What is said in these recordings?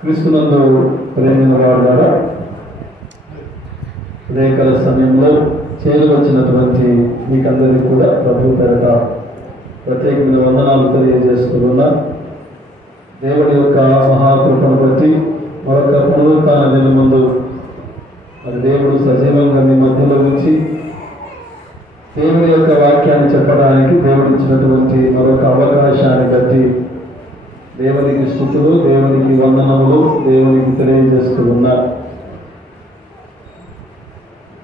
క్రీస్తునందు ప్రేమైన వారులారా, ఉదయకాల సమయంలో చేరువచ్చినటువంటి మీకందరికీ కూడా ప్రభు పేరట ప్రత్యేకమైన వందనాలు తెలియజేస్తున్నా. దేవుడి యొక్క మహాకృపను బట్టి మరొక పునరుత్థాన దినం ముందు మరి దేవుడు సజీవంగా మీ మధ్యలో నుంచి దేవుడి యొక్క వాక్యాన్ని చెప్పడానికి దేవుడు ఇచ్చినటువంటి మరొక అవకాశాన్ని బట్టి దేవునికి స్తుతులు, దేవునికి వందనములు, దేవునికి తెలియజేస్తూ ఉన్నా.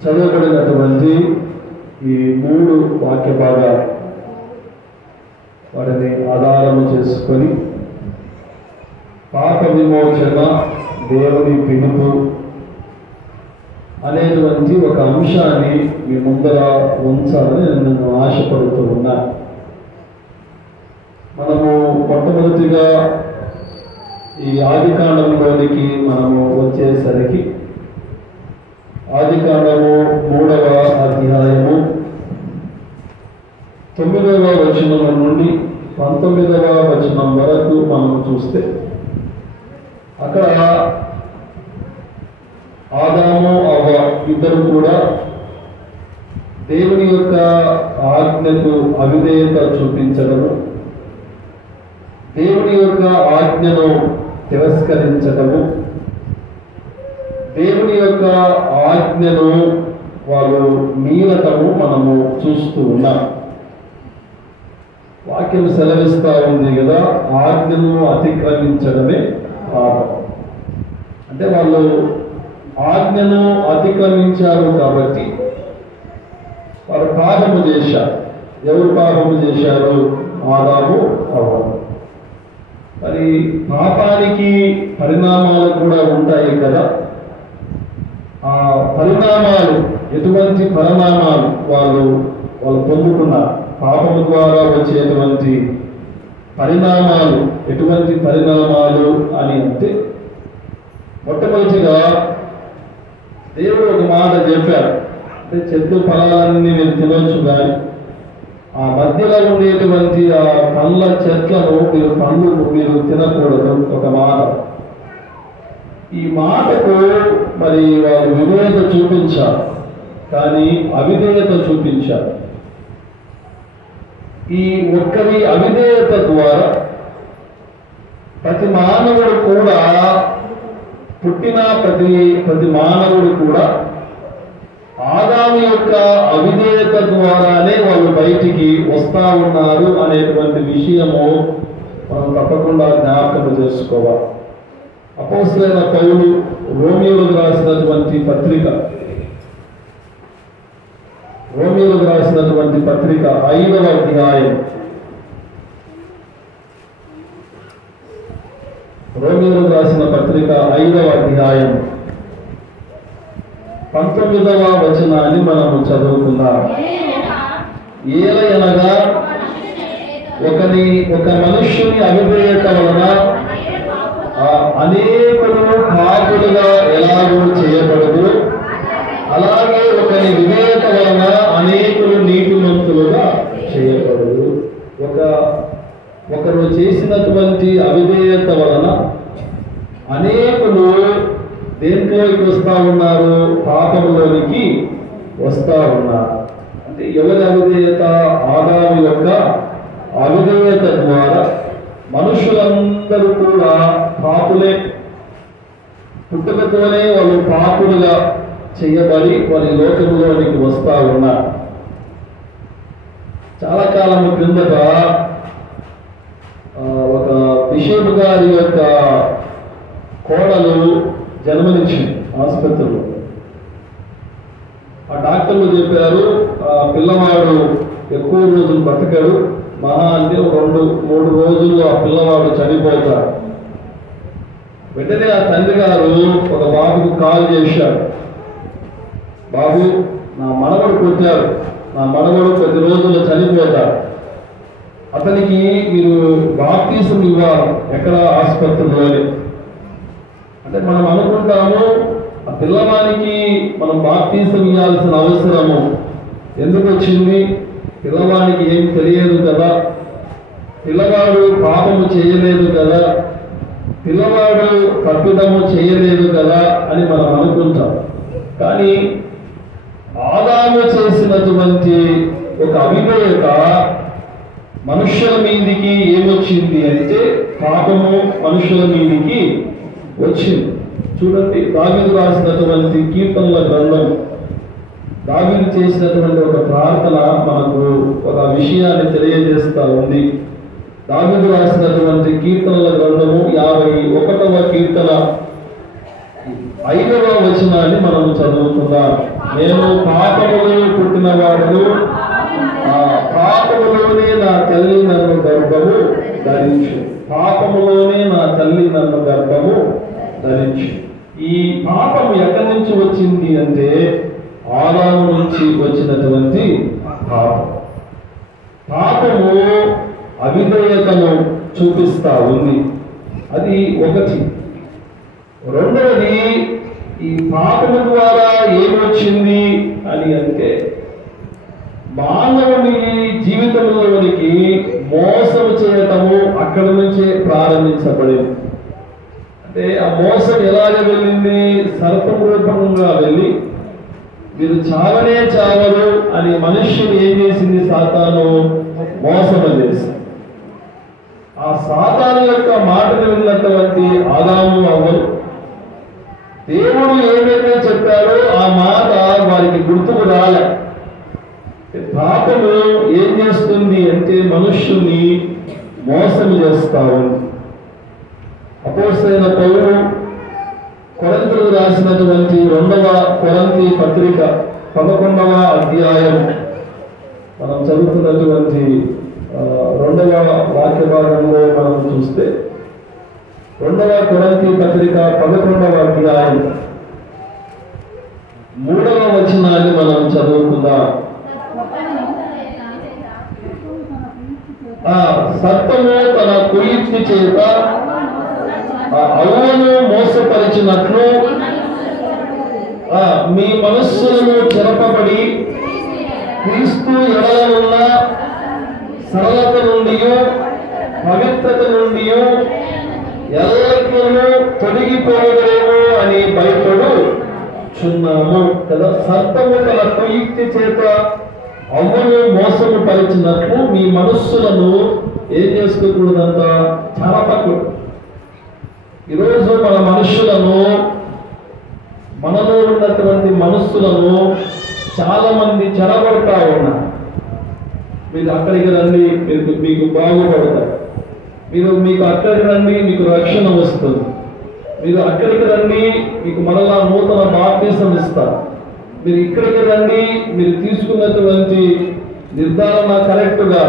చదవబడినటువంటి ఈ 3 వాక్య భాగాలు వాటిని ఆధారము చేసుకొని పాప విమోచన, దేవుని పిలుపు అనేటువంటి ఒక అంశాన్ని మీ ముందర ఉంచాలని నేను ఆశపడుతూ ఉన్నా. మనము మొట్టమొదటిగా ఈ ఆదికాండంలోనికి మనము వచ్చేసరికి ఆదికాండము 3వ అధ్యాయము 9వ వచనం నుండి 19వ వచనం వరకు మనం చూస్తే అక్కడ ఆదాము అవ్వ ఇద్దరు కూడా దేవుని యొక్క ఆజ్ఞకు అవిధేయత చూపించడము, దేవుని యొక్క ఆజ్ఞను తిరస్కరించడము, దేవుని యొక్క ఆజ్ఞను వాళ్ళు మీరటము మనము చూస్తూ ఉన్నాం. వాక్యం సెలవిస్తూ ఉంది కదా, ఆజ్ఞను అతిక్రమించడమే పాపం. అంటే వాళ్ళు ఆజ్ఞను అతిక్రమించారు కాబట్టి వారు పాపము చేశారు. ఎవరు పాపము చేశారు? ఆదాము అవ్వ. మరి పాపానికి పరిణామాలు కూడా ఉంటాయి కదా. ఆ పరిణామాలు ఎటువంటి పరిణామాలు వాళ్ళు పొందుకున్నారు? పాపము ద్వారా వచ్చేటువంటి పరిణామాలు ఎటువంటి పరిణామాలు అని అంటే, మొట్టమొదటిగా దేవుడు ఒక మాట చెప్పారు. అంటే చెట్టు ఫలాలన్నీ మీరు తినొచ్చు, కానీ ఆ మధ్యలో ఉండేటువంటి ఆ పండ్ల చెట్లను మీరు తినకూడదు. ఒక మాట. ఈ మాటకు మరి వాళ్ళు విధేయత చూపించారు, కానీ అవిధేయత చూపించారు. ఈ ఒక్కరి అవిధేయత ద్వారా ప్రతి మానవుడు కూడా పుట్టిన ప్రతి మానవుడు కూడా ఆదాము యొక్క అవిధేయత ద్వారానే వాళ్ళు బయటికి వస్తా ఉన్నారు అనేటువంటి విషయము మనం తప్పకుండా జ్ఞాపకం చేసుకోవాలి. అపోస్తలుడైన పౌలు రోమియోలకు రాసినటువంటి పత్రిక 5వ అధ్యాయం, రోమియోలకు రాసిన పత్రిక 5వ అధ్యాయం 19వ వచనాన్ని మనము చదువుకుందాం. ఏలయనగా ఒక మనుష్యుని అవిధేయత వలన అనేకులు పాపులుగా ఎలాగో చేయబడదు, అలాగే ఒకరి విధేయత వలన అనేకులు నీతిమంతులుగా చేయబడదు. ఒకరు చేసినటువంటి అవిధేయత వలన అనేకులు దేంట్లోకి వస్తా ఉన్నారు? పాపంలోనికి వస్తా ఉన్నారు. అంటే ఎవరి అవిధేయత? ఆదాము యొక్క అవిధేయత ద్వారా మనుషులందరూ కూడా పాపులే. పుట్టుకతోనే వాళ్ళు పాపులుగా చేయబడి వారి లోకంలోనికి వస్తా ఉన్నారు. చాలా కాలం క్రిందట ఒక బిషప్ గారి యొక్క కోడలు జన్మనిచ్చింది ఆసుపత్రిలో. ఆ డాక్టర్లు చెప్పారు, ఆ పిల్లవాడు ఎక్కువ రోజులు బతకడు, మహా అంటే 2-3 రోజుల్లో ఆ పిల్లవాడు చనిపోతాడు. వెంటనే ఆ తండ్రి గారు ఒక బాబుకు కాల్ చేశాడు. బాబు, నా మనవడు పుట్టాడు, నా మనవడు 10 రోజుల్లో చనిపోతాడు, అతనికి మీరు బాప్తిసం ఇవ్వాలి. ఎక్కడ? ఆసుపత్రిలోనే. అంటే మనం అనుకుంటాము ఆ పిల్లవానికి మనం బాప్తిసం ఇవ్వాల్సిన అవసరము ఎందుకు వచ్చింది? పిల్లవానికి ఏం తెలియదు కదా, పిల్లవాడు పాపము చేయలేదు కదా, పిల్లవాడు తప్పిదము చేయలేదు కదా అని మనం అనుకుంటాం. కానీ ఆదాము చేసినటువంటి ఒక అవిధేయత మనుషుల మీదికి ఏమొచ్చింది అంటే పాపము మనుషుల మీదికి వచ్చింది. చూడండి, దావీదు రాసినటువంటి కీర్తనల గ్రంథం, దావీదు చేసినటువంటి ఒక ప్రార్థన మనకు ఒక విషయాన్ని తెలియజేస్తా ఉంది. దావీదు రాసినటువంటి కీర్తనల గ్రంథము 51వ కీర్తన 5వ వచనాన్ని మనం చదువుకుందాం. నేను పాపములో పుట్టినవాడును, ఆ పాపములోనే నా తల్లి నన్ను గర్భము ధరించు. పాపములోనే నా తల్లి నన్ను గర్భము ధరించు. ఈ పాపం ఎక్కడి నుంచి వచ్చింది అంటే ఆదాము నుంచి వచ్చినటువంటి పాపం. పాపము అవిధేయతను చూపిస్తా ఉంది. అది ఒకటి. రెండవది, ఈ పాపము ద్వారా ఏమొచ్చింది అని అంటే మానవుని జీవితంలోనికి మోసం చేయటము అక్కడి నుంచే ప్రారంభించబడింది. అంటే ఆ మోసం ఎలాగ వెళ్ళింది? సర్పం రూపంగా వెళ్ళి మీరు చావనే చావరు అని మనుష్యుని ఏం చేసింది? సాతాను మోసము చేసింది. ఆ సాతాను యొక్క మాటను విన్నటువంటి ఆదాము అవ్వరు దేవుడు ఏదైతే చెప్పారో ఆ మాట వారికి గుర్తుకు రాలే. పాపము ఏం చేస్తుంది అంటే మనుష్యుని మోసం చేస్తా ఉంది. అపోస్తలుడైన పౌలు కొరింథీయులకు రాసినటువంటి 2వ కొరింథీ పత్రిక 11వ అధ్యాయం మనం చదువుతున్నటువంటి 2వ వాక్య భాగంలో మనం చూస్తే 2వ కొరింథీ పత్రిక 11వ అధ్యాయం 3వ వచనాన్ని మనం చదువుకుందాం. సర్పము తన కుయుక్తి చేత అవ్వను మోసపరిచినట్లు మీ మనస్సులను చెరపబడి క్రీస్తు ఎడల ఉన్న సరళత నుండి పవిత్రత నుండి ఎల్లప్పుడూ తొలగిపోవడేమో అని భయపడుచున్నాము కదా. సర్పము తన కుయుక్తి చేత అవ్వను మోసము పరిచినట్లు మీ మనస్సులను ఏం చేసుకోకూడదంట? చెరపకూడదు. ఈరోజు మన మనుషులను, మనలో ఉన్నటువంటి మనస్సులను చాలా మంది చెరగొడతా ఉన్నారు. మీరు అక్కడికి రండి, మీకు బాగుపడతారు. మీకు అక్కడికి రండి, మీకు రక్షణ వస్తుంది. మీరు అక్కడికి రండి, మీకు మరలా నూతన బాప్తిసం ఇస్తారు. మీరు ఇక్కడికి రండి, మీరు తీసుకున్నటువంటి నిర్ధారణ కరెక్ట్గా.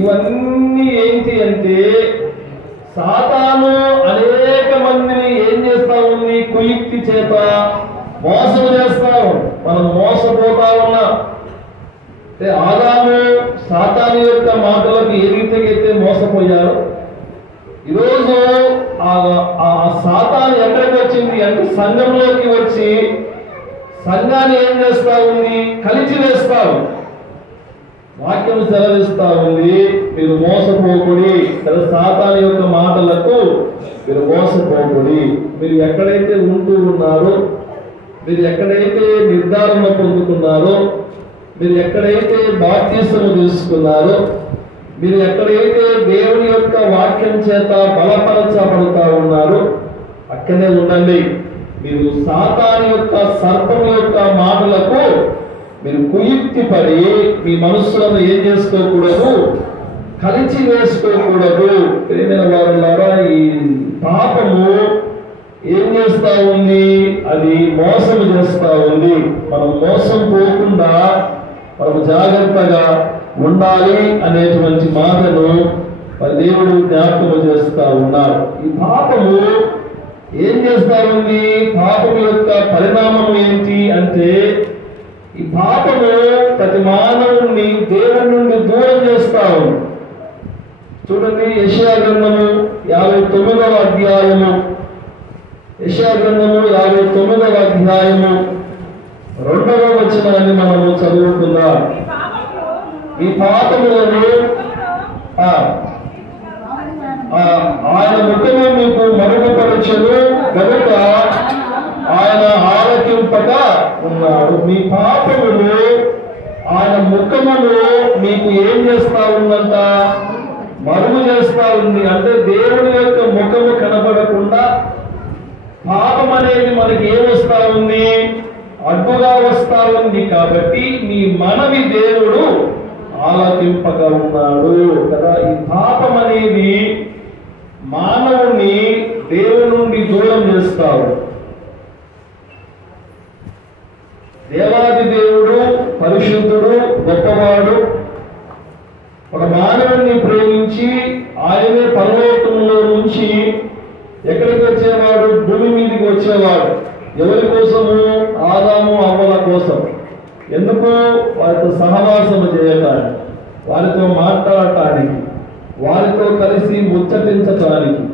ఇవన్నీ ఏంటి అంటే సాతాను అనేక మందిని ఏం చేస్తా ఉంది? కుయుక్తి చేత మోసం చేస్తా ఉంది. మనం మోసపోతా ఉన్నాం. అంటే ఆదాము సాతాను యొక్క మాటలకు ఏ రీతికైతే మోసపోయారో ఈరోజు ఆ సాతాను ఎక్కడికి వచ్చింది అంటే సంఘంలోకి వచ్చి సంఘాన్ని ఏం చేస్తా ఉంది? కలిసి వేస్తా ఉంది. వాక్యం సెలవిస్తా ఉంది, మీరు మోసపోకుడి. సాతాను యొక్క మాటలకు మీరు మోసపోకుడి. మీరు ఎక్కడైతే ఉంటూ ఉన్నారో, మీరు ఎక్కడైతే నిర్ధారణ పొందుకున్నారో, మీరు ఎక్కడైతే బాప్తిసము తీసుకున్నారో, మీరు ఎక్కడైతే దేవుని యొక్క వాక్యం చేత బలపరచబడుతా ఉన్నారో అక్కడే ఉండండి. మీరు సాతాను యొక్క సర్పం యొక్క మాటలకు మీరు కుయుక్తి పడి మీ మనస్సులను ఏం చేసుకోకూడదు? కలిసి వేసుకోకూడదు. ప్రియమైన వారులారా, ఈ పాపము ఏం చేస్తా ఉంది? అది మోసం చేస్తా ఉంది. మనం మోసం పోకుండా మనం జాగ్రత్తగా ఉండాలి అనేటువంటి మాటను దేవుడు జ్ఞాపకం చేస్తా ఉన్నారు. ఈ పాపము ఏం చేస్తా ఉంది? పాపము యొక్క పరిణామం ఏంటి అంటే ఈ పాపము ప్రతి మానవుణ్ణి దేవుడి నుండి దూరం చేస్తా ఉంది. చూడండి, యెషయా గ్రంథము 59వ అధ్యాయము, యెషయా గ్రంథము 59వ అధ్యాయము 2వ వచనాన్ని మనము చదువుకుందాం. ఈ పాపములను ఆయన ముఖము మీకు మరుగుపరిచి మీ పాపములు ఆయన ముఖమును మీకు ఏం చేస్తా ఉందంట? మరుగు చేస్తా ఉంది. అంటే దేవుని యొక్క ముఖము కనబడకుండా పాపం అనేది మనకి ఏమొస్తా ఉంది? అడ్డుగా వస్తా ఉంది. కాబట్టి మీ మనవి దేవుడు ఆలకింపగా ఉన్నాడు కదా. ఈ పాపం అనేది మానవుని దేవుని నుండి దూరం చేస్తాడు. దేవాది దేవుడు పరిశుద్ధుడు, గొప్పవాడు. ఒక మానవుని ప్రేమించి ఆయనే పరలోకంలో నుంచి ఎక్కడికి వచ్చేవాడు? భూమి మీదకి వచ్చేవాడు. ఎవరి కోసము? ఆదాము అవ్వల కోసం. ఎందుకు? వారితో సహవాసము చేయటానికి, వారితో మాట్లాడటానికి, వారితో కలిసి ముచ్చటించటానికి,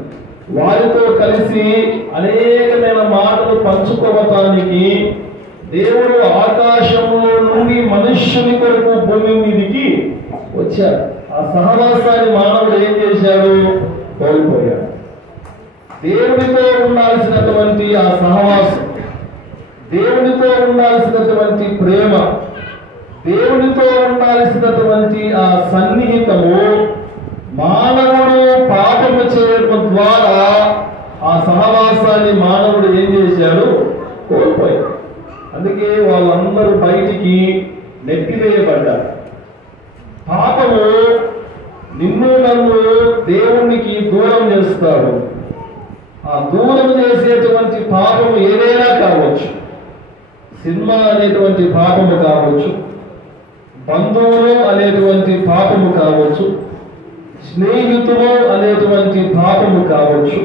వారితో కలిసి అనేకమైన మాటలు పంచుకోవటానికి దేవుడు ఆకాశంలో నుండి మనుష్యుని కొరకు భూమి మీదికి వచ్చాడు. ఆ సహవాసాన్ని మానవుడు ఏం చేశాడు? కోల్పోయాడు. దేవుడితో ఉండాల్సినటువంటి ఆ సహవాసం, దేవునితో ఉండాల్సినటువంటి ప్రేమ, దేవునితో ఉండాల్సినటువంటి ఆ సన్నిహితము మానవుడు పాపము చేయడం ద్వారా ఆ సహవాసాన్ని మానవుడు ఏం చేశాడు? కోల్పోయాడు. అందుకే వాళ్ళందరూ బయటికి నెట్టివేయబడ్డారు. పాపము నిన్ను నన్ను దేవునికి దూరం చేస్తాడు. ఆ దూరం చేసేటువంటి పాపము ఏదైనా కావచ్చు. సినిమా అనేటువంటి పాపము కావచ్చు, బంధువులు అనేటువంటి పాపము కావచ్చు, స్నేహితులు అనేటువంటి పాపము కావచ్చు,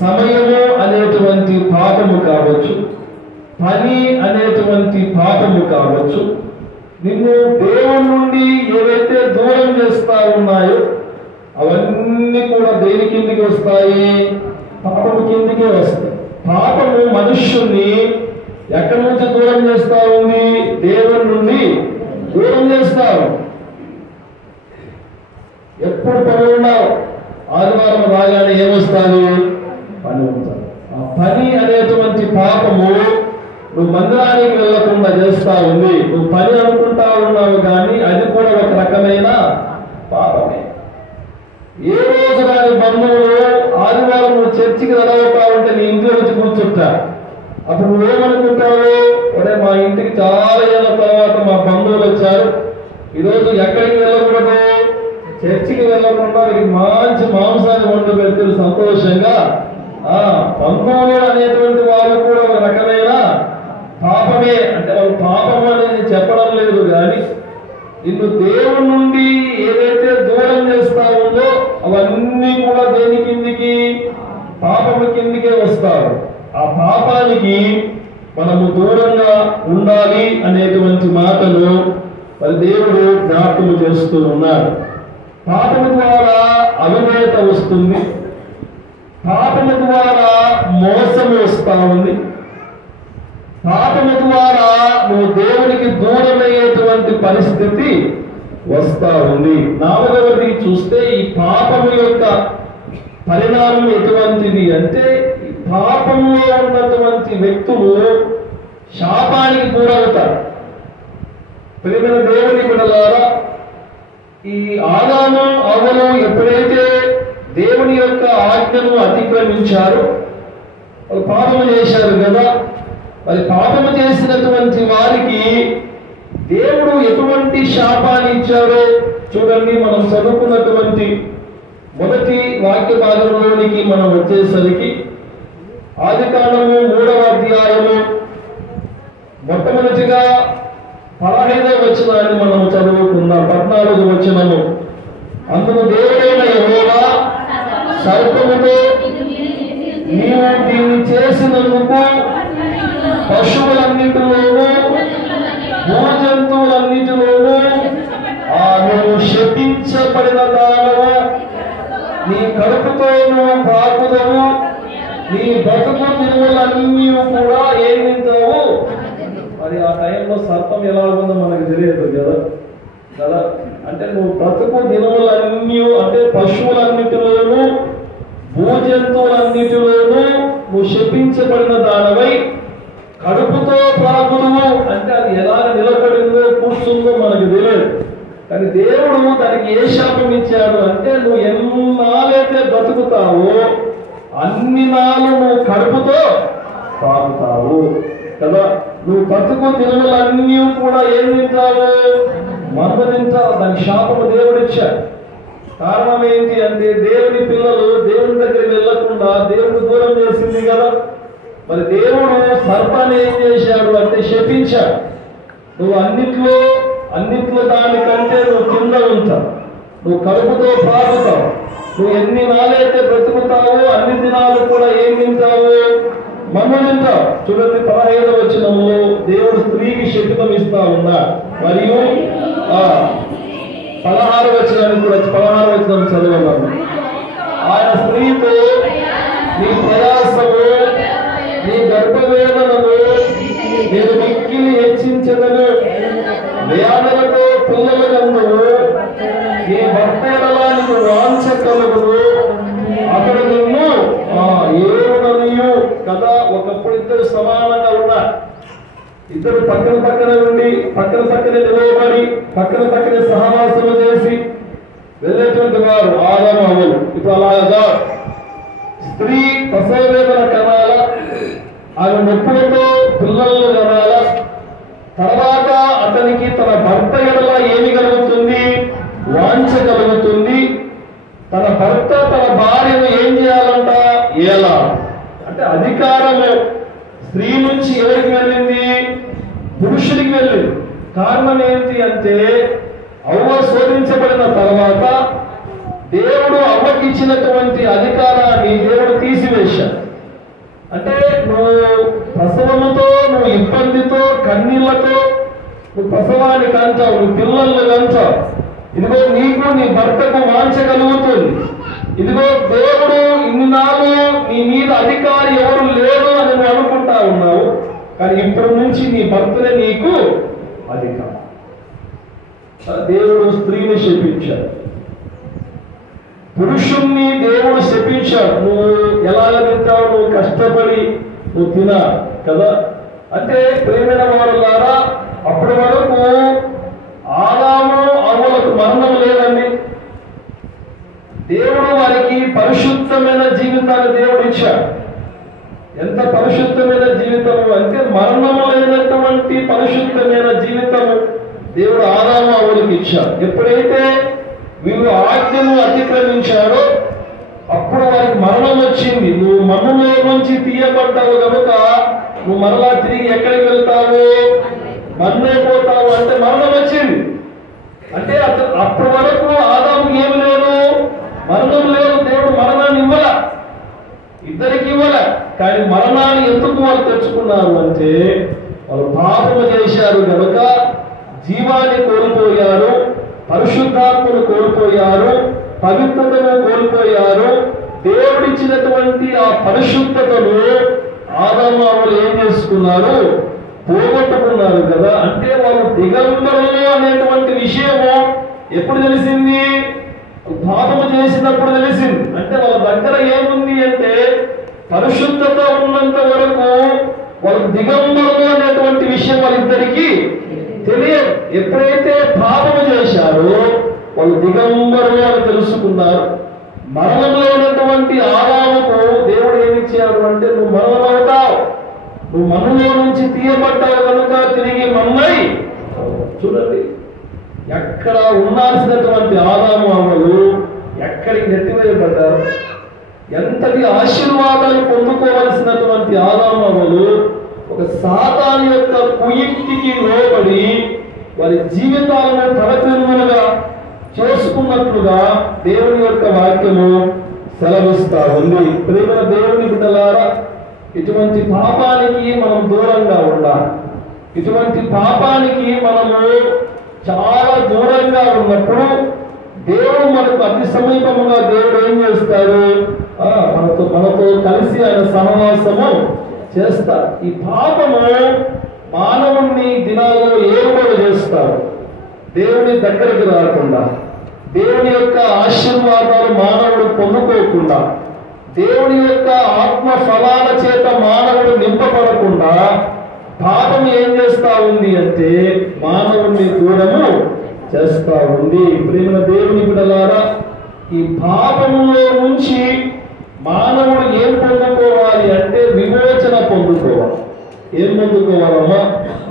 సమయము అనేటువంటి పాపము కావచ్చు, పని అనేటువంటి పాపము కావచ్చు. నిన్ను దేవుని నుండి ఏవైతే దూరం చేస్తా ఉన్నాయో అవన్నీ కూడా దేని కిందికి వస్తాయి? పాపము కిందికే వస్తాయి. పాపము మనుష్యుణ్ణి ఎక్కడి నుంచి దూరం చేస్తా ఉంది? దేవుని నుండి దూరం చేస్తారు. ఎప్పుడు పని ఉన్నావు? ఆదివారం రాగానే ఏమొస్తుంది? పని ఉంటుంది. ఆ పని అనేటువంటి పాపము నువ్వు మందిరానికి వెళ్లకుండా చేస్తా ఉంది. నువ్వు పని అనుకుంటా ఉన్నావు కానీ అది కూడా ఒక రకమైన పాపమే. ఏ రోజు కాని బంధువులు ఆదివారం నువ్వు చర్చికి వెళ్తా ఉంటే నీ ఇంట్లో వచ్చి కూర్చుంటా. అప్పుడు నువ్వేమనుకుంటావు? ఒరే మా ఇంటికి చాలా ఏళ్ళ తర్వాత మా బంధువులు వచ్చారు, ఈరోజు ఎక్కడికి వెళ్ళకూడదు? చర్చికి వెళ్ళకుండా వీరికి మంచి మాంసాన్ని వండు పెడితే సంతోషంగా. బంధువులు అనేటువంటి వాళ్ళు కూడా ఒక రకమైన పాపమే. అంటే వాళ్ళు పాపం అనేది చెప్పడం లేదు కానీ నిన్ను దేవుడి నుండి ఏదైతే దూరం చేస్తా ఉందో అవన్నీ కూడా దేని కిందికి? పాపము కిందికే వస్తారు. ఆ పాపానికి మనము దూరంగా ఉండాలి అనేటువంటి మాటలు మరి దేవుడు జ్ఞాపకం చేస్తూ ఉన్నారు. పాపము ద్వారా అవినేత వస్తుంది, పాపము ద్వారా మోసము వస్తా ఉంది, పాపము ద్వారా నువ్వు దేవునికి దూరమయ్యేటువంటి పరిస్థితి వస్తా ఉంది. నాలుగవది చూస్తే ఈ పాపము యొక్క పరిణామం ఎటువంటిది అంటే ఈ పాపంలో ఉన్నటువంటి వ్యక్తులు శాపానికి గురవుతారు. ప్రియమైన దేవుని బిడ్డలారా, ఈ ఆదాము అవ్వలు ఎప్పుడైతే దేవుని యొక్క ఆజ్ఞను అతిక్రమించారో వాళ్ళు పాపము చేశారు కదా. మరి పాపము చేసినటువంటి వారికి దేవుడు ఎటువంటి శాపాన్ని ఇచ్చారో చూడండి. మనం చదువుకున్నటువంటి మొదటి వాక్య భాగంలోనికి మనం వచ్చేసరికి ఆదికాండము 3వ అధ్యాయము మొట్టమొదటిగా 15వ వచనాన్ని మనం చదువుకుందాం. 14వ వచనము. అందుకు దేవుడైన యెహోవా సర్పముతో నీవు దీన్ని చేసినందుకు పశువులన్నిటిలోనూ భూజంతువులన్నిటిలోనూ నువ్వు శపించబడిన దానవు, నీ కడుపుతో నువ్వు పాకుదవు, నీ బతుకు దినములన్నీ కూడా ఏం తింటావు? మరి ఆ టైంలో సర్పం ఎలా ఉందో మనకు తెలియదు కదా. అంటే నువ్వు బ్రతుకు దినములన్నీ అంటే పశువులన్నిటిలోనూ భూజంతువులన్నిటిలోనూ నువ్వు శపించబడిన దానవై కడుపుతో ప్రాకుదువు అంటే అంటే అది ఎలా నిలబడిందో కూర్చుందో మనకు తెలియదు. కానీ దేవుడు దానికి ఏ శాపం ఇచ్చాడు అంటే, నువ్వు ఎన్నాళ్ళైతే బ్రతుకుతావో అన్ని నాళ్ళు నువ్వు కడుపుతో తాగుతావు కదా. నువ్వు బ్రతుకు దినములన్నీ కూడా ఏం తింటావు? మందు తింటావు. దానికి శాపము దేవుడిచ్చాడు. కారణం ఏంటి అంటే, దేవుని పిల్లలు దేవుని దగ్గరికి వెళ్ళకుండా దేవుడు దూరం చేసింది కదా. మరి దేవుడు సర్పాన్ని ఏం చేశాడు అంటే శపించాడు. నువ్వు అన్నిట్లో దానికంటే నువ్వు కింద ఉంటావు, నువ్వు కడుపుతో తాగుతావు. నువ్వు ఎన్ని నాళ్ళైతే బ్రతుకుతావో అన్ని దినాలు కూడా ఏం తింటావు? మన్ను తింటావు. చూడండి 15వ వచనంలో దేవుడు స్త్రీకి శపితం ఇస్తా ఉన్నా. మరియు 16వ వచనాన్ని కూడా 16వ వచనం చదవగలను. ఆయన స్త్రీతో నీ ప్రయాసము నీ గర్భవేదనను నేను మిక్కిలి హెచ్చించదను, వేదనతో పిల్లల గందువు నీ భర్త ఎడల నీకు వాంఛ కలుగును, అతడు నిన్ను ఏరుననియు కదా. ఒకప్పుడు ఇద్దరు సమానంగా ఉన్నారు. ఇద్దరు పక్కన ఉండి పక్కనే నిలవబడి పక్కనే సహవాసము చేసి వెళ్ళేటువంటి వారు ఆదాము హవ్వలు. ఇప్పుడు అలాగా స్త్రీ ప్రసవ వేదన కనాల, ఆమె నొప్పులతో పిల్లలను కనాల. తర్వాత అతనికి తన భర్త ఎడల ఏమి కలుగుతుంది? వాంఛ కలుగుతుంది. తన భర్త తన భార్యను ఏం చేయాలంట? ఎలా అంటే అధికారము స్త్రీ నుంచి ఎవరికి వెళ్ళింది? పురుషుడికి వెళ్ళింది. కారణం ఏంటి అంటే, అవ్వ శోధించబడిన తర్వాత దేవుడు అవ్వకి ఇచ్చినటువంటి అధికారాన్ని దేవుడు తీసివేశాడు. అంటే నువ్వు ప్రసవముతో, నువ్వు ఇబ్బందితో, కన్నీళ్లతో నువ్వు ప్రసవానికి అంటావు, నువ్వు పిల్లల్ని అంటావు. ఇదిగో నీకు నీ భర్తకు వాంఛ కలుగుతుంది. ఇదిగో దేవుడు ఇన్ని నాళ్ళు నీ మీద అధికారి ఎవరు లేరు అని నువ్వు అనుకుంటా ఉన్నావు. కానీ ఇప్పటి నుంచి నీ భర్తనే నీకు అధికారం. దేవుడు స్త్రీని శపించాడు, పురుషుణ్ణి దేవుడు శపించాడు. నువ్వు ఎలా తింటావు? నువ్వు కష్టపడి నువ్వు తినా కదా. అంటే ప్రేమైన వారులారా, అప్పటి వరకు ఆదాము అవ్వలకు మరణం లేదండి. దేవుడు వారికి పరిశుద్ధమైన జీవితాన్ని దేవుడు ఇచ్చాడు. ఎంత పరిశుద్ధమైన జీవితము అంటే, మరణము లేనటువంటి పరిశుద్ధమైన జీవితము దేవుడు ఆదాము అవ్వలకు ఇచ్చాడు. ఎప్పుడైతే వీళ్ళు ఆజ్ఞను అతిక్రమించాడో అప్పుడు వారికి మరణం వచ్చింది. నువ్వు మన్నులో నుంచి తీయబడ్డావు కనుక నువ్వు మరలా తిరిగి ఎక్కడికి వెళ్తావు? మన్నైపోతావు. అంటే మరణం వచ్చింది. అంటే అప్పటి వరకు ఆదాముకి ఏమి లేదు? మరణం లేదు. దేవుడు మరణాన్ని ఇవ్వల, ఇద్దరికి ఇవ్వల. కానీ మరణాన్ని ఎందుకు వాళ్ళు తెచ్చుకున్నారు అంటే, వాళ్ళు పాపము చేశారు కనుక జీవాన్ని కోల్పోయారు, పరిశుద్ధాత్మను కోల్పోయారు, పవిత్రతను కోల్పోయారు. దేవుడిచ్చినటువంటి ఆ పరిశుద్ధతను ఆదాము అవ్వలు ఏం చేసుకున్నారు? పోగొట్టుకున్నారు కదా. అంటే వాళ్ళు దిగంబరులు అనేటువంటి విషయము ఎప్పుడు తెలిసింది? పాపము చేసినప్పుడు తెలిసింది. అంటే వాళ్ళ దగ్గర ఏముంది అంటే, పరిశుద్ధత ఉన్నంత వరకు వాళ్ళు దిగంబరులు అనేటువంటి విషయం వాళ్ళిద్దరికీ తెలియదు. ఎప్పుడైతే పాపము చేశారో వాళ్ళు దిగంబరులు అని తెలుసుకున్నారు. మరణం లేనటువంటి ఆదాముకు దేవుడు ఏమిచ్చాడు అంటే, నువ్వు మరణం అవుతావు, నువ్వు మన్నులో నుంచి తీయబడ్డావు కనుక తిరిగి మన్నై. చూడండి, ఎక్కడ ఉండాల్సినటువంటి ఆదాము అవ్వలు ఎక్కడికి నెట్టివేయబడ్డారు. ఎంతటి ఆశీర్వాదాలు పొందుకోవలసినటువంటి ఆదాము అవ్వలు ఒక సాతాను యొక్క కుయుక్తికి లోబడి వారి జీవితాలను తలక్రిందులుగా చేసుకున్నట్లుగా దేవుని యొక్క వాక్యము సెలవిస్తా ఉంది. ప్రేమ దేవుని బిడ్డలారా, ఇటువంటి పాపానికి మనం దూరంగా ఉండాలి. ఇటువంటి పాపానికి మనము చాలా దూరంగా ఉన్నప్పుడు దేవుడు మనకు అతి సమీపముగా దేవుడు ఏం చేస్తాడు? మనతో కలిసి ఆయన సహవాసము చేస్తారు. ఈ పాపము మానవుణ్ణి దినాల్లో ఏర్పాటు చేస్తారు. దేవుని దగ్గరికి రాకుండా, దేవుని యొక్క ఆశీర్వాదాలు మానవుడు పొందుకోకుండా, దేవుని యొక్క ఆత్మ ఫలాల చేత మానవుడు నింపబడకుండా పాపం ఏం చేస్తుంది? చేస్తా ఉంది అంటే మానవుణ్ణి దూరము చేస్తా ఉంది. ప్రేమ దేవుని బిడ్డలారా, ఈ పాపములో నుంచి మానవుడు ఏం పొందుకోవాలి అంటే విమోచన పొందుకోవాలి. ఏం పొందుకోవాలమ్మా?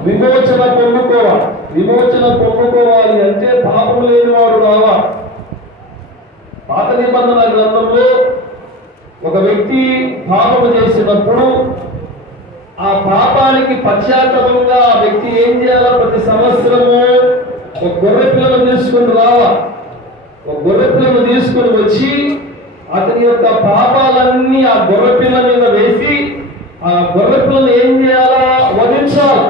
విమోచన పొందుకోవాలి. విమోచన పొందుకోవాలి అంటే పాపం లేనివాడు రావా. పాత నిబంధన గ్రంథంలో ఒక వ్యక్తి పాపము చేసినప్పుడు ఆ పాపానికి పశ్చాత్తాపంగా ఆ వ్యక్తి ఏం చేయాలా? ప్రతి సంవత్సరము ఒక గొర్రె పిల్లను తీసుకుని రావా. ఒక గొర్రె పిల్లను తీసుకుని వచ్చి అతని యొక్క పాపాలన్నీ ఆ గొర్రె పిల్ల మీద వేసి ఆ గొర్రె పిల్లను ఏం చేయాలా? వధించాలి.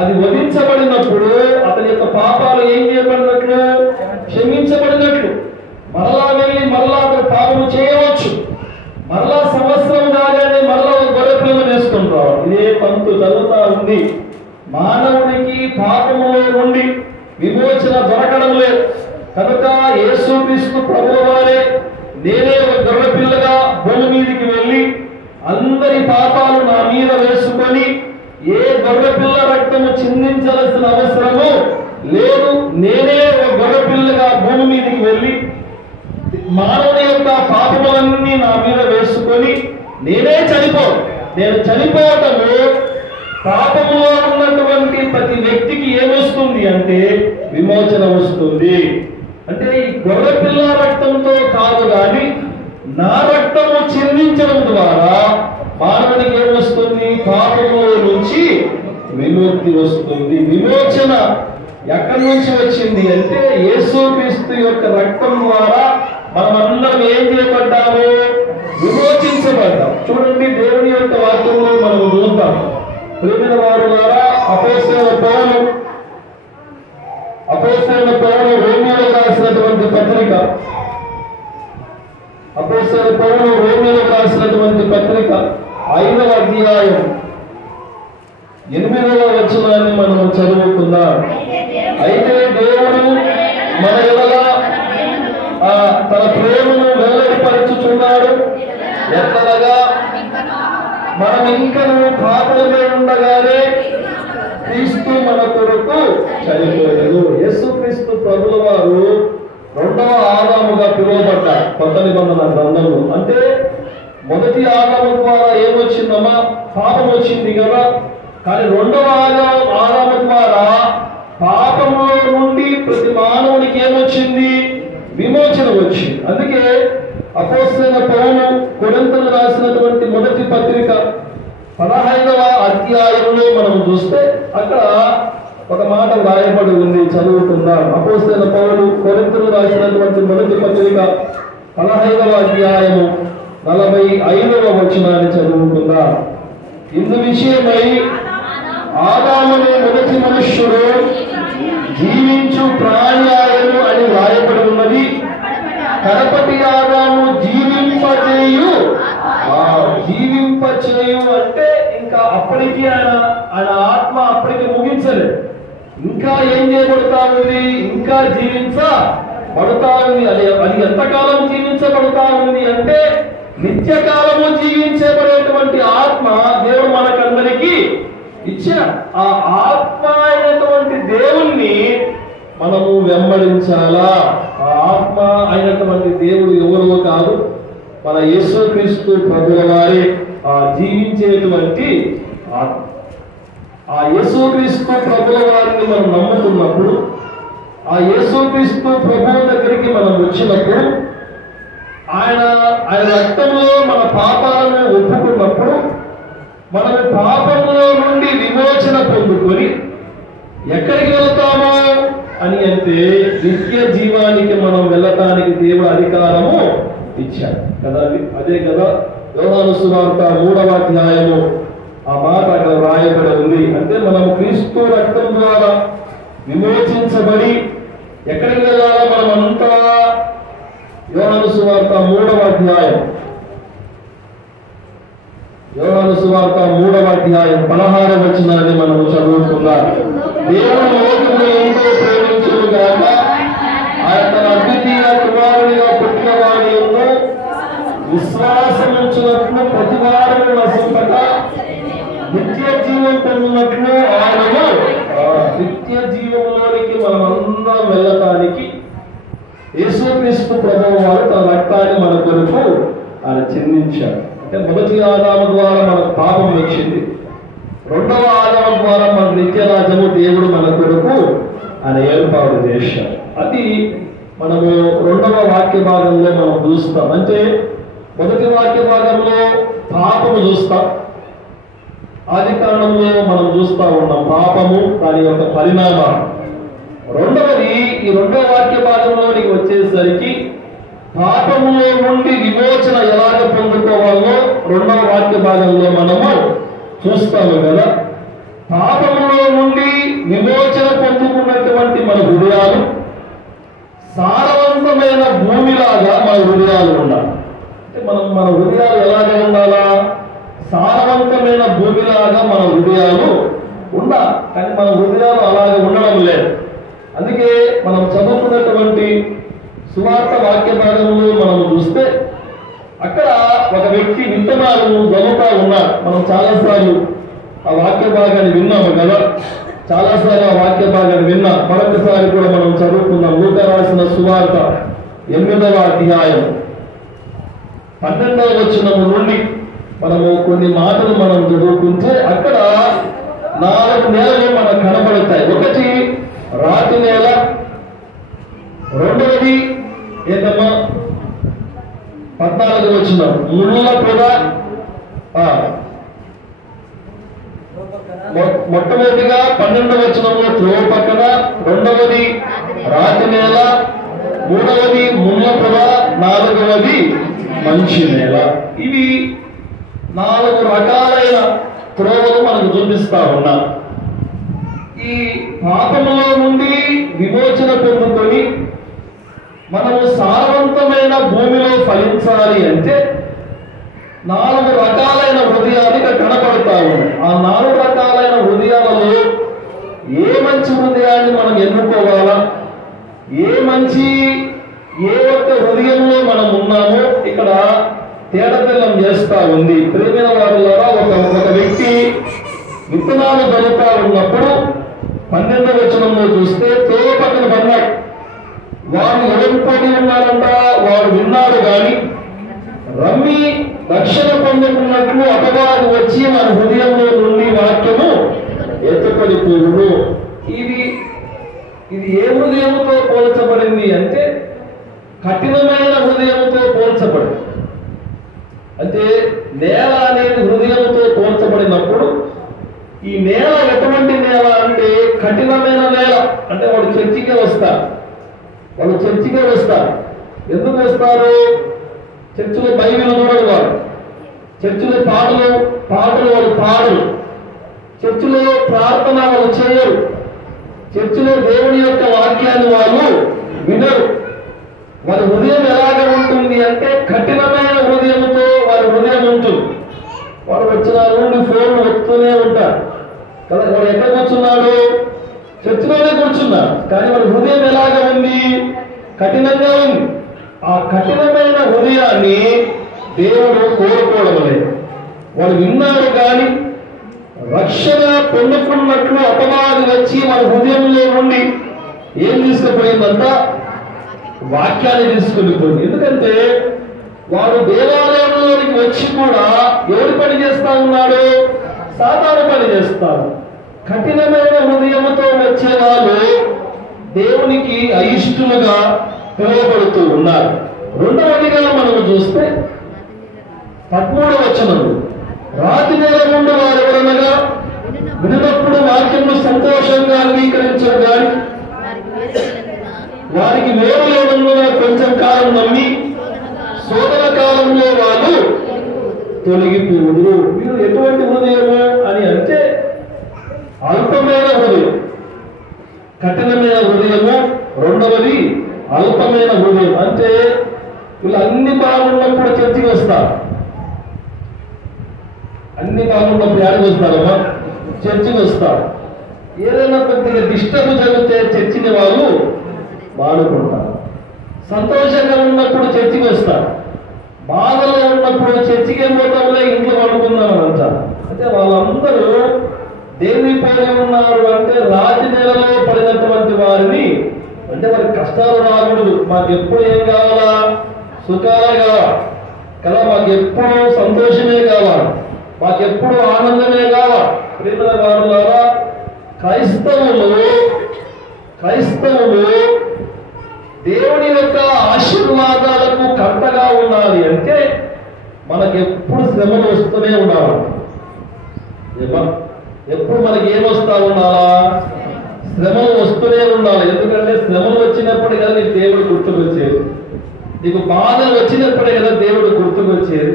అది వధించబడినప్పుడు అతని యొక్క పాపాలు ఏం చేయబడినట్లు? క్షమించబడినట్లు. మరలా వెళ్ళి మరలా అతను పాపము చేయవచ్చు. మరలా సంవత్సరం కాగానే మరలా గొర్రె పిల్లను వేసుకుని రావాలి. ఇదే పంతు జరుగుతా ఉంది. మానవునికి పాపములో నుండి విమోచన దొరకడం లేదు. కనుక యేసుక్రీస్తు ప్రభువు వారే నేనే ఒక గొర్రె పిల్లగా భూమి మీదకి వెళ్ళి అందరి పాపాలు నా మీద వేసుకొని ఏ గొర్రె పిల్ల రక్తము చిందించాల్సిన అవసరము లేదు. నేనే ఒక గొర్రె పిల్లగా భూమి మీదకి వెళ్ళి మానవుని యొక్క పాపములన్నీ నా మీద వేసుకొని నేనే నేను చనిపోవటము పాపములో ఉన్నటువంటి ప్రతి వ్యక్తికి ఏమొస్తుంది అంటే విమోచన వస్తుంది. అంటే ఈ గొర్రె పిల్ల రక్తంతో కాదు కానీ నా రక్తము చిందించడం ద్వారా మానవునికి ఏమొస్తుంది? పాపముల నుంచి విముక్తి వస్తుంది. విమోచన ఎక్కడి నుంచి వచ్చింది అంటే యేసుక్రీస్తు యొక్క రక్తం ద్వారా మనమందరం ఏం చేయబడ్డాము? విమోచించబడ్డాం. చూడండి, దేవుని యొక్క వాక్యంలో మనం చూద్దాం. ప్రియమైన వారి ద్వారా అపోస్తలుడైన పౌలు రోమీయులకు రాసినటువంటి పత్రిక, అపోస్తలుడైన పౌలు రోమీయులకు రాసినటువంటి పత్రిక 5వ అధ్యాయం 8వ వచనాన్ని మనం చదువుకుందాం. అయితే దేవుడు మన ఎడల తన ప్రేమను వెల్లడిపరచుచున్నాడు. ఎట్లనగా మనం ఇంకను పాపములో ఉండగానే క్రీస్తు మన కొరకు చనిపోయాడు. యేసుక్రీస్తు ప్రభుల వారు 2వ ఆదాముగా పిలువబడ్డారు కొత్త నిబంధన గ్రంథంలో. అంటే మొదటి ఆదాము ద్వారా ఏమొచ్చిందమ్మా? పాపం వచ్చింది కదా. కానీ 2వ ఆదాము ద్వారా పాపములో నుండి ప్రతి మానవునికి ఏమొచ్చింది? విమోచన వచ్చింది. అందుకే అపోస్తలుడైన పౌలు కొరింథీయులకు రాసినటువంటి మొదటి పత్రిక 15వ అధ్యాయంలో మనం చూస్తే అక్కడ ఒక మాట రాయబడి ఉంది, చదువుకుందాం. అపోస్తలుడైన పౌలు కొరింథీయులకు రాసినటువంటి మొదటి పత్రిక 15వ అధ్యాయము 45వ వచనాన్ని చదువుకుందాం. ఇందు విషయమై ఆదామునే మొదటి మనుష్యుడు జీవించు ప్రాణి ఆయను అని రాయబడి ఉన్నది. కడపటి ఆదాము జీవింపచేయు అంటే ఇంకా అప్పటికి ఆయన ఆత్మ అప్పటికి ముగించలేదు. ఇంకా ఏం చేయబడతా ఉంది? ఇంకా జీవించబడతా ఉంది. అది ఎంతకాలం జీవించబడతా ఉంది అంటే నిత్యకాలము జీవించబడేటువంటి ఆత్మ దేవుడు మనకందరికీ ఇచ్చాడు. ఆ ఆత్మ అయినటువంటి దేవుణ్ణి మనము వెంబడించాలా. ఆ ఆత్మ అయినటువంటి దేవుడు ఎవరో కాదు, మన యేసుక్రీస్తు ప్రభుల వారే జీవించేటువంటి ఆత్మ. ఆ యేసుక్రీస్తు ప్రభుల వారిని మనం నమ్ముతున్నప్పుడు, ఆ యేసుక్రీస్తు ప్రభువు దగ్గరికి మనం వచ్చినప్పుడు, ఆయన రక్తంలో మన పాపాలను ఒప్పుకున్నప్పుడు, మనం పాపంలో నుండి విమోచన పొందుకొని ఎక్కడికి వెళ్తామో అని అంటే నిత్య జీవానికి మనం వెళ్ళటానికి దేవుడు అధికారము ఇచ్చాడు కదా. అదే కదా యోహాను సువార్త 3వ అధ్యాయము ఆ మాట అక్కడ రాయబడి ఉంది. అంటే మనం క్రీస్తు రక్తం ద్వారా విమోచించబడి ఎక్కడికి వెళ్ళాలో మనం అంతా యోహాను సువార్త 3వ అధ్యాయం 16వ వచనాన్ని మనం చదువుకుందాం. దేవుడు లోకమును ఎంతో ప్రేమించును గాక ఆయన తన అద్వితీయ కుమారునిగా పుట్టిన వారి యందు విశ్వాసముంచునట్లు ప్రతి వారము నశింపక నిత్య జీవం పొందినట్లు ఆయనను యేసుక్రీస్తు ప్రభువు వారు తన రక్తాన్ని మన కొరకు ఆయన చిందించాడు. అంటే మొదటి ఆదాము ద్వారా మనకు పాపం వచ్చింది, రెండవ ఆదాము ద్వారా మన నిత్యరాజ్యము దేవుడు మన కొరకు ఆయన ఏర్పాటు చేశాడు. అది మనము రెండవ వాక్య భాగంలో మనం చూస్తాం. అంటే మొదటి వాక్య భాగంలో పాపము చూస్తాం, ఆది కాండంలో మనం చూస్తా ఉన్నాం పాపము దాని యొక్క పరిణామాలు. రెండవది ఈ రెండవ వాక్య భాగంలోనికి వచ్చేసరికి పాపములో నుండి విమోచన ఎలాగ పొందుకోవాలో రెండవ వాక్య భాగంలో మనము చూస్తాము కదా. పాపములో నుండి విమోచన పొందుకున్నటువంటి మన హృదయాలు సారవంతమైన భూమిలాగా మన హృదయాలు ఉండాలి. అంటే మన హృదయాలు ఎలాగే ఉండాలా? సారవంతమైన భూమిలాగా మన హృదయాలు ఉండాలి. కానీ మన హృదయాలు అలాగే ఉండడం లేదు. అందుకే మనం చదువుతున్నటువంటి సువార్త వాక్య భాగంలో మనం చూస్తే అక్కడ ఒక వ్యక్తి విత్తనాలను జరుగుతూ ఉన్నాడు. మనం చాలాసార్లు ఆ వాక్య భాగాన్ని విన్నాము కదా, చాలాసార్లు ఆ వాక్య భాగాన్ని విన్నాం. మరొకసారి కూడా మనం చదువుకుందాం. లూకా రాసిన సువార్త 8వ అధ్యాయం 12వ వచనం నుండి మనము కొన్ని మాటలు మనం చదువుకుంటే అక్కడ 4 నేలలు మనకు కనబడతాయి. ఒకటి రాతి నేల, రెండవది ఏంటమ్మా 14వ వచనం ముళ్ళ పొద, మొట్టమొదటిగా 12వ వచనంలో త్రోవ పక్కన, రెండవది రాతి నేల, మూడవది ముళ్ళ పొద, 4వది మంచి నేల. ఇవి 4 రకాలైన త్రోవలు మనకు చూపిస్తా ఉన్నా. ఈ పాపములో నుండి విమోచన పొందుకొని మనము సారవంతమైన భూమిలో ఫలించాలి అంటే 4 రకాలైన హృదయాలు ఇక్కడ కనపడతా ఉన్నాయి. ఆ 4 రకాలైన హృదయాలలో ఏ మంచి హృదయాన్ని మనం ఎన్నుకోవాలా, ఏ ఒక్క హృదయంలో మనం ఉన్నామో ఇక్కడ తేడతెల్లం చేస్తా ఉంది. ప్రేమైన వారులారా, ఒక వ్యక్తి విత్తనాలు జరుగుతా ఉన్నప్పుడు 12వ వచనంలో చూస్తే త్రోవ పక్కన పడినాడు. వాడు ఎవరిపోయి ఉన్నారంట, వాడు విన్నాడు కానీ రమ్మి రక్షణ పొందుకున్నట్లు అపవాది వచ్చి మన హృదయంలో నుండి వాక్యము ఎత్తుకొని పోవును. ఇది ఏ హృదయముతో పోల్చబడింది అంటే కఠినమైన హృదయముతో పోల్చబడింది. అంటే నేల అనేది హృదయంతో పోల్చబడినప్పుడు ఈ నేల ఎటువంటి నేల అంటే కఠినమైన నేల. అంటే వాడు చర్చికే వస్తారు, ఎందుకు వస్తారు? చర్చిలో బైబిల్ చూడరు, వాడు చర్చిలో పాటలు వాడు పాడరు, చర్చిలో ప్రార్థన వాళ్ళు చేయరు, చర్చిలో దేవుని యొక్క వాక్యాన్ని వాళ్ళు వినరు. వారి హృదయం ఎలాగ ఉంటుంది అంటే కఠినమైన హృదయంతో వారి హృదయం ఉంటుంది. వాడు వచ్చిన నుండి ఫోన్లు వస్తూనే ఉంటారు కదా. వాడు ఎక్కడ కూర్చున్నాడు? చర్చిలోనే కూర్చున్నాడు, కానీ వాడి హృదయం ఎలాగ ఉంది? కఠినంగా ఉంది. ఆ కఠినమైన హృదయాన్ని దేవుడు కోరుకోవడం లేదు. వాడు విన్నాడు కానీ రక్షణ పొందుకున్నట్లు అపవాది వచ్చి మన హృదయంలో నుండి ఏం తీసుకుపోయిందంట? వాక్యాన్ని తీసుకుని పోయింది. ఎందుకంటే వాడు దేవాలయంలోనికి వచ్చి కూడా ఎవరి పని చేస్తా ఉన్నాడు? సాతాను పని చేస్తాడు. కఠినమైన హృదయంతో వచ్చే వాళ్ళు దేవునికి అయిష్టులుగా పిలువబడుతూ ఉన్నారు. రెండవదిగా మనము చూస్తే 13వ వచనం, రాతి నేల నుండి వారు ఎవరనగా వినప్పుడు వాక్యమును సంతోషంగా అంగీకరించరు కానీ వారికి వేరు లేనందున కొంచెం కాలం నమ్మి శోధన కాలంలో వాళ్ళు తొలగిపోవుడు. మీరు ఎటువంటి హృదయము అని అంటే అల్పమైన హృదయం, కఠినమైన హృదయము. రెండవది అల్పమైన హృదయం. అంటే వీళ్ళు అన్ని బాగున్నప్పుడు చర్చికి వస్తారు, అన్ని బాగున్నప్పుడు యాడికి వస్తారమ్మా? చర్చికి వస్తారు. ఏదైనా కొద్దిగా డిస్టర్బ్ జరిగితే చర్చిని వాళ్ళు బాడుకుంటారు. సంతోషంగా ఉన్నప్పుడు చర్చికి వస్తారు, బాధలో ఉన్నప్పుడు చర్చికి పోతాంలే ఇంట్లో పడుకుందామని అంటారు. అంటే వాళ్ళందరూ దేన్ని పోలి ఉన్నారు అంటే రాతి నెలలో పడినటువంటి వారిని అంటే మనకి కష్టాలు రాకూడదు, మాకు ఎప్పుడు ఏం కావాలా? సుఖాలే కావాలి కదా, మాకు ఎప్పుడు సంతోషమే కావాలి, మాకెప్పుడు ఆనందమే కావాలి. ప్రియమైన వారులారా, క్రైస్తవులు దేవుని యొక్క ఆశీర్వాదాలకు కర్తగా ఉండాలి అంటే మనకెప్పుడు శ్రమలు వస్తూనే ఉండాలి. ఎప్పుడు మనకి ఏమొస్తా ఉండాలా? శ్రమలు వస్తూనే ఉండాలి. ఎందుకంటే శ్రమలు వచ్చినప్పుడు కదా నీకు దేవుడు గుర్తుకొచ్చేది, నీకు బాధలు వచ్చినప్పుడే కదా దేవుడు గుర్తుకొచ్చేది,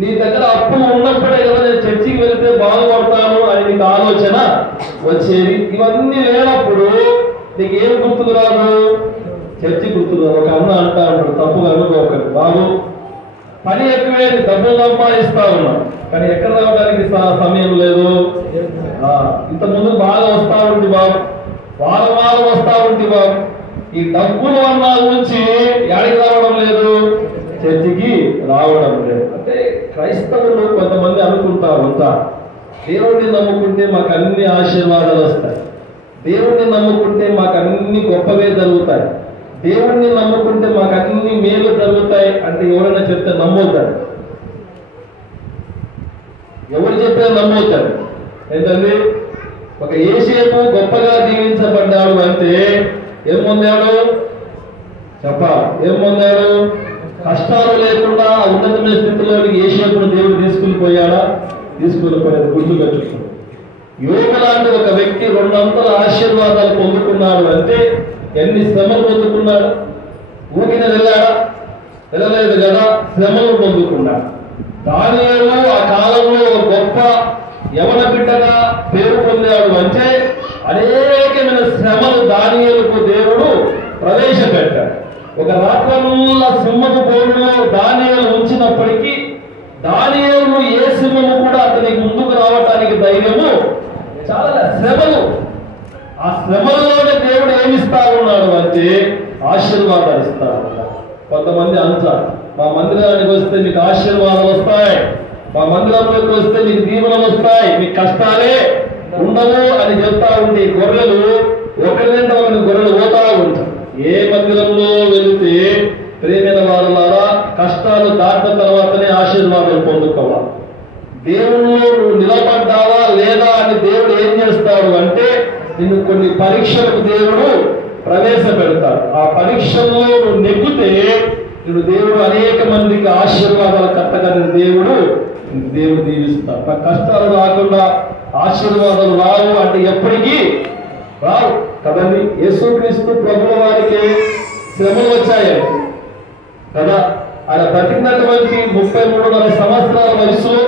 నీ దగ్గర అప్పులు ఉన్నప్పుడే కదా నేను చర్చికి వెళ్తే బాగుపడతాను అని నీకు ఆలోచన వచ్చేది. ఇవన్నీ లేనప్పుడు నీకు ఏం గుర్తుకు రాదు? చర్చి గుర్తుకు రాదు. ఒక అన్న అంటా ఉంటాడు, తప్పుగా అనుకోకండి బాబు, పని ఎక్కువే, డబ్బులు సంపాదిస్తా ఉన్నాం కానీ ఎక్కడ రావడానికి సమయం లేదు. ఇంత ముందు బాగా వస్తా ఉంది బాబు, వారం వస్తా ఉంది బాబు, ఈ డబ్బులు అన్న నుంచి ఎక్కడికి రావడం లేదు, చర్చికి రావడం లేదు. అంటే క్రైస్తవులు కొంతమంది అనుకుంటారు అంతా, దేవుడిని నమ్ముకుంటే మాకు అన్ని ఆశీర్వాదాలు వస్తాయి, దేవుడిని నమ్ముకుంటే మాకు అన్ని గొప్పవే జరుగుతాయి, దేవుడిని నమ్ముకుంటే మాకు అన్ని మేలు జరుగుతాయి అంటే ఎవరైనా చెప్తే నమ్మవుతారు. ఎవరు చెప్పే నమ్మవుతారు. ఏంటండి, ఒక యేసేపు గొప్పగా దీవించబడ్డాడు అంటే ఏం పొందాడు? ఏం పొందాడు? కష్టాలు లేకుండా ఉన్నతమైన స్థితిలోకి యేసేపును దేవుడు తీసుకుని పోయాడా? తీసుకుని పోయాడు. గుర్తుపెట్టుకున్నాడు. యోగ లాంటి ఒక వ్యక్తి 200 ఆశీర్వాదాలు పొందుకున్నాడు అంటే ఎన్ని శ్రమలు పొందుకున్నాడు? ఊగిన వెళ్ళాడా? వెళ్ళలేదు కదా, శ్రమలు పొందుకున్నాడు. దానియేలు ఆ కాలంలో గొప్ప యవన బిడ్డగా పేరు పొందాడు అంటే అనేకమైన శ్రమలు దానియేలుకు దేవుడు ప్రవేశపెట్టాడు. ఒక రాత్రముల సింహపు బోనులో దానియేలు ఉంచినప్పటికీ దానియేలు ఏ సింహము కూడా అతనికి ముందుకు రావటానికి ధైర్యము చాలా శ్రమలు. ఆ శ్రమల్లోనే దేవుడు ఏమిస్తా ఉన్నాడు అంటే ఆశీర్వాదాలు ఇస్తా ఉన్నాడు. కొంతమంది అంటారు, మా మందిరానికి వస్తే మీకు ఆశీర్వాదాలు వస్తాయి, మా మందిరంలోకి వస్తే మీకు దీవెనలు వస్తాయి, మీకు కష్టాలే ఉండవు అని చెప్తా ఉంటే గొర్రెలు ఒకరినింట ఒకరిని గొర్రెలు పోతా ఉంటాయి. ఏ మందిరంలో వెళితే ప్రేమైన వారులారా కష్టాలు దాటిన తర్వాతనే ఆశీర్వాదాలు పొందుకోవాలి. దేవుళ్ళు నువ్వు నిలబడ్డావా లేదా అని దేవుడు ఏం చేస్తాడు అంటే నిన్ను కొన్ని పరీక్షలకు దేవుడు ప్రవేశపెడతాడు. ఆ పరీక్షల్లో నువ్వు నెగ్గితే నిన్ను దేవుడు అనేక మందికి ఆశీర్వాదాలు కట్టగా దేవుడు దీవిస్తాడు. కష్టాలు రాకుండా ఆశీర్వాదాలు రావు అంటే ఎప్పటికీ రావు కదండి. యేసుక్రీస్తు ప్రభువుల వారికి శ్రమలు వచ్చాయి కదా. ఆయన బ్రతికినటువంటి 33.5 సంవత్సరాల వయసులో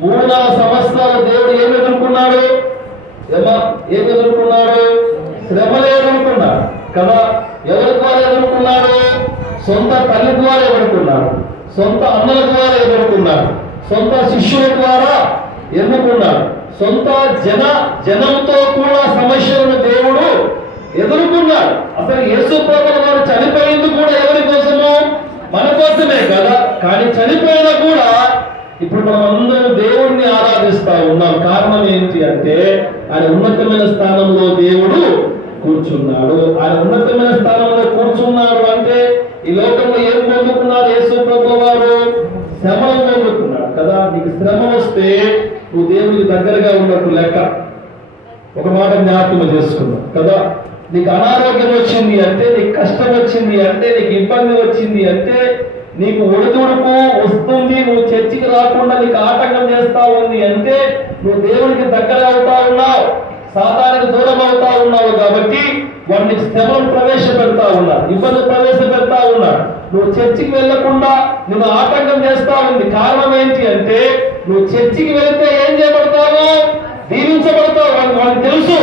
3.5 సంవత్సరాలు దేవుడు ఏం ఎదుర్కొన్నాడు? ఏం ఎదుర్కొన్నాడు? శ్రమలు ఎదుర్కొన్నాడు కదా. ఎవరి ద్వారా ఎదుర్కొన్నాడు? సొంత తల్లి ద్వారా ఎదుర్కొన్నాడు, సొంత అన్నల ద్వారా ఎదుర్కొన్నాడు, సొంత శిష్యుల ద్వారా ఎదుర్కొన్నాడు, సొంత జనంతో కూడా సమస్యలను దేవుడు ఎదుర్కొన్నాడు. అసలు యేసు ప్రభువు వారు చనిపోయింది కూడా ఎవరి కోసము? మన కోసమే కదా. కానీ చనిపోయినా కూడా ఇప్పుడు మనం అందరం దేవుణ్ణి ఆరాధిస్తా ఉన్నాం. కారణం ఏంటి అంటే ఆయన ఉన్నతమైన స్థానంలో దేవుడు కూర్చున్నాడు. ఆయన ఉన్నతమైన స్థానంలో కూర్చున్నాడు అంటే ఈ లోకంలో ఏం పొందుకున్నాడు యేసు ప్రభువు వారు? శ్రమను పొందుకున్నాడు కదా. నీకు శ్రమ వస్తే నువ్వు దేవుడికి దగ్గరగా ఉన్నట్టు లెక్క. ఒక మాట జ్ఞాపకం చేసుకున్నావు కదా. నీకు అనారోగ్యం వచ్చింది అంటే, నీకు కష్టం వచ్చింది అంటే, నీకు ఇబ్బంది వచ్చింది అంటే, నీకు ఒడిదుడుకు వస్తుంది, నువ్వు చర్చికి రాకుండా నీకు ఆటంకం చేస్తా ఉంది అంటే నువ్వు దేవుడికి దగ్గర అవుతా ఉన్నావు, సాతానికి దూరం అవుతా ఉన్నావు. కాబట్టి వాడు నీకు శ్రమను ప్రవేశపెడతా ఉన్నాడు, ఇబ్బంది ప్రవేశపెడతా ఉన్నాడు. నువ్వు చర్చికి వెళ్లకుండా నువ్వు ఆటంకం చేస్తా ఉంది. కారణం ఏంటి అంటే నువ్వు చర్చికి వెళ్తే ఏం చేయబడతావు? దీవించబడతావు. వాడికి తెలుసు.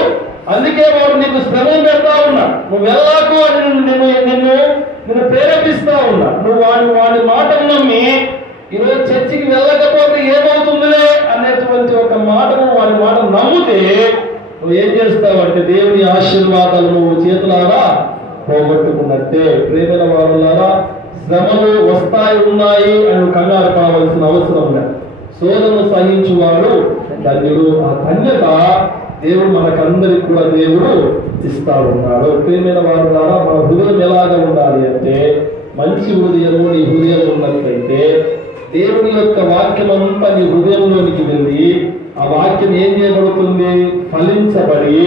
అందుకే వాడు నీకు శ్రమం పెడతా ఉన్నా. నువ్వు వెళ్ళాకు అని నిన్ను ప్రేరేపిస్తా ఉన్నా. నువ్వు వాడి మాటను నమ్మి ఈరోజు చర్చికి వెళ్ళకపోతే ఏమవుతుందిలే అనేటువంటి ఒక మాటను వాడి మాట నమ్మితే నువ్వు ఏం చేస్తావంటే దేవుని ఆశీర్వాదాలు నువ్వు చేతులారా పోగొట్టుకున్నట్టే. ప్రేమైన వారులారా, శ్రమలు వస్తాయి ఉన్నాయి అని కంగారు పడవలసిన అవసరం లేదు. శోధనను సహించువాడు ధన్యుడు. ఆ ధన్యత దేవుడు మనకందరికి కూడా దేవుడు ఇస్తా ఉన్నాడు. ప్రియమైన వారు ద్వారా మన హృదయం ఎలాగ ఉండాలి అంటే, మంచి హృదయము నీ హృదయం ఉన్నట్లయితే దేవుని యొక్క వాక్యం అంతా నీ హృదయంలోనికి వెళ్ళి ఆ వాక్యం ఏం చేయబడుతుంది? ఫలించబడి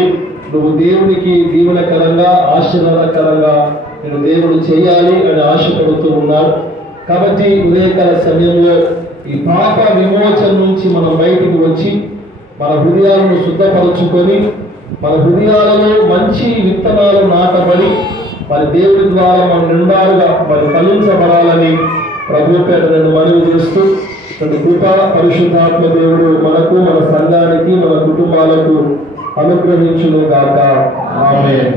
నువ్వు దేవునికి దీవెనకరంగా ఆశీర్వాదకరంగా నేను దేవుడు చేయాలి అని ఆశపడుతూ ఉన్నాడు. కాబట్టి ఉదయకాల సమయంలో ఈ పాప విమోచన నుంచి మనం బయటికి వచ్చి మన హృదయాలను శుద్ధపరచుకొని మన హృదయాలలో మంచి విత్తనాలు నాటబడి మరి దేవుడి ద్వారా మనం నిండాలుగా మరి ఫలించబడాలని ప్రభు పేట నేను మనవి చేస్తూ కృప పరిశుద్ధాత్మ దేవుడు మనకు, మన సంఘానికి, మన కుటుంబాలకు అనుగ్రహించును గాక. ఆమేన్.